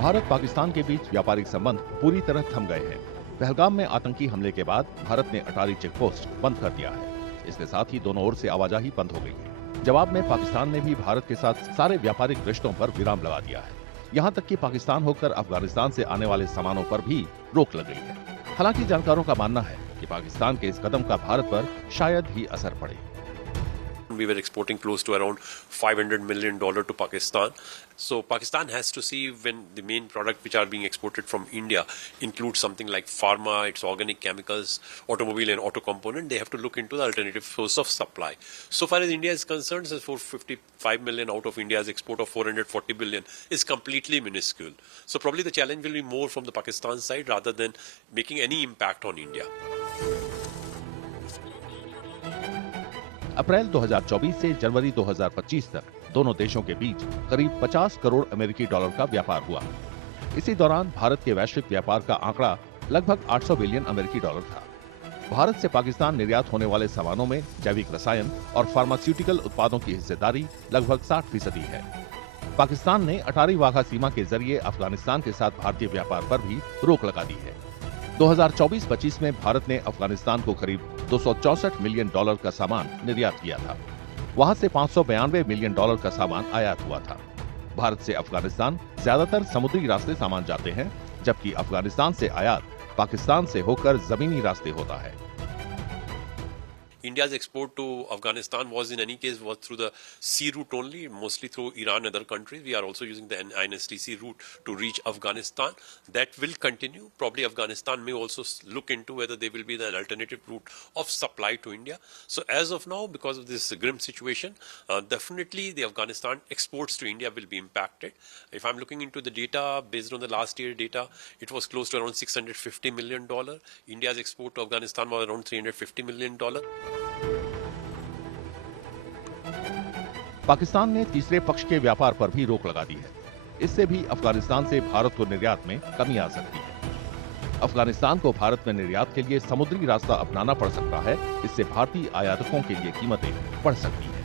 भारत पाकिस्तान के बीच व्यापारिक संबंध पूरी तरह थम गए हैं। पहलगाम में आतंकी हमले के बाद भारत ने अटारी चेक पोस्ट बंद कर दिया है। इसके साथ ही दोनों ओर से आवाजाही बंद हो गई है। जवाब में पाकिस्तान ने भी भारत के साथ सारे व्यापारिक रिश्तों पर विराम लगा दिया है। यहाँ तक कि पाकिस्तान होकर अफगानिस्तान से आने वाले सामानों पर भी रोक लग गई है। हालांकि जानकारों का मानना है कि पाकिस्तान के इस कदम का भारत पर शायद ही असर पड़े। We were exporting close to around $500 million to Pakistan. So Pakistan has to see when the main product which are being exported from India includes something like pharma, its organic chemicals, automobile and auto component, they have to look into the alternative source of supply. So far as India is concerned, 455 million out of India's export of 440 billion is completely minuscule. So probably the challenge will be more from the Pakistan side rather than making any impact on India. अप्रैल 2024 से जनवरी 2025 तक दोनों देशों के बीच करीब 50 करोड़ अमेरिकी dollar का व्यापार हुआ। इसी दौरान भारत के वैश्विक व्यापार का आंकड़ा लगभग 800 बिलियन अमेरिकी डॉलर था। भारत से पाकिस्तान निर्यात होने वाले सामानों में जैविक रसायन और फार्मास्यूटिकल उत्पादों की हिस्सेदारी लगभग 60% है। पाकिस्तान ने अटारी वाघा सीमा के जरिए अफगानिस्तान के साथ भारतीय व्यापार पर भी रोक लगा दी है। 2024-25 में भारत ने अफगानिस्तान को करीब 264 मिलियन डॉलर का सामान निर्यात किया था। वहां से 592 मिलियन डॉलर का सामान आयात हुआ था। भारत से अफगानिस्तान ज्यादातर समुद्री रास्ते सामान जाते हैं, जबकि अफगानिस्तान से आयात पाकिस्तान से होकर जमीनी रास्ते होता है। India's export to Afghanistan was in any case was through the sea route only, mostly through Iran and other countries. We are also using the INSTC route to reach Afghanistan. That will continue. Probably Afghanistan may also look into whether there will be an alternative route of supply to India. So as of now, because of this grim situation, definitely the Afghanistan exports to India will be impacted. If I'm looking into the data, based on the last year data, it was close to around $650 million. India's export to Afghanistan was around $350 million. Pakistan ने तीसरे पक्ष के व्यापार पर भी रोक लगा दी है। इससे भी अफगानिस्तान से भारत को निर्यात में कमी आ सकती है। अफगानिस्तान को भारत में निर्यात के लिए समुद्री रास्ता अपनाना पड़ सकता है। इससे भारतीय आयातकों के लिए कीमतें बढ़ सकती हैं।